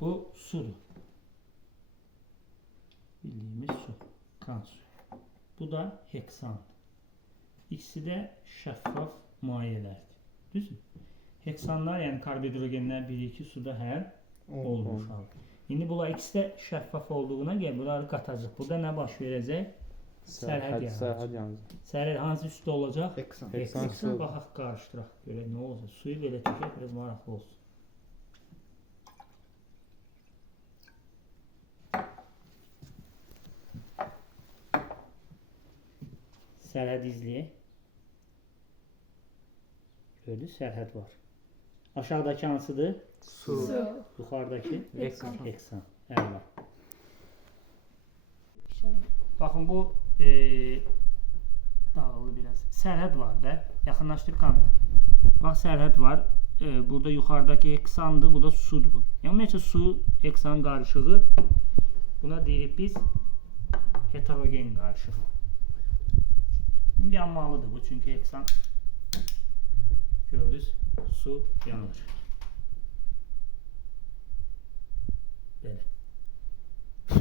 Bu sudur. Bildiğimiz su. Kan suyu. Bu da heksan. İkisi de şeffaf muayyelerdir. Düz mü? Heksanlar yani karbhidrogenler 1-2 suda həll olmuş halde. Şimdi bunlar ikisi de şeffaf olduğuna göre bunları katacak. Burada ne baş verecek? Sərhəd yanacaq. Sərhəd hansı üstü olacaq? Heksan. Heksan. Baxaq qarışdıraq. Görək nə olacaq. Suyu belə tökək, biraz maraqlı olsun. Sərhəd izləyək. Gördük, sərhəd var. Aşağıdakı hansıdır? Su. Yuxarıdakı? Heksan. Heksan. Əla. Baxın bu dağıldı biraz. Sərhəd var da. Yaxınlaşdır kamera. Bax sərhəd var. Burada yuxarıdakı heksandır, bu da sudur. Ümumiyyətlə su, heksan qarışığı. Buna deyirik biz heterogen qarışıq. Yanmalıdır bu çünkü heksan gördünüz su yanır. Böyle.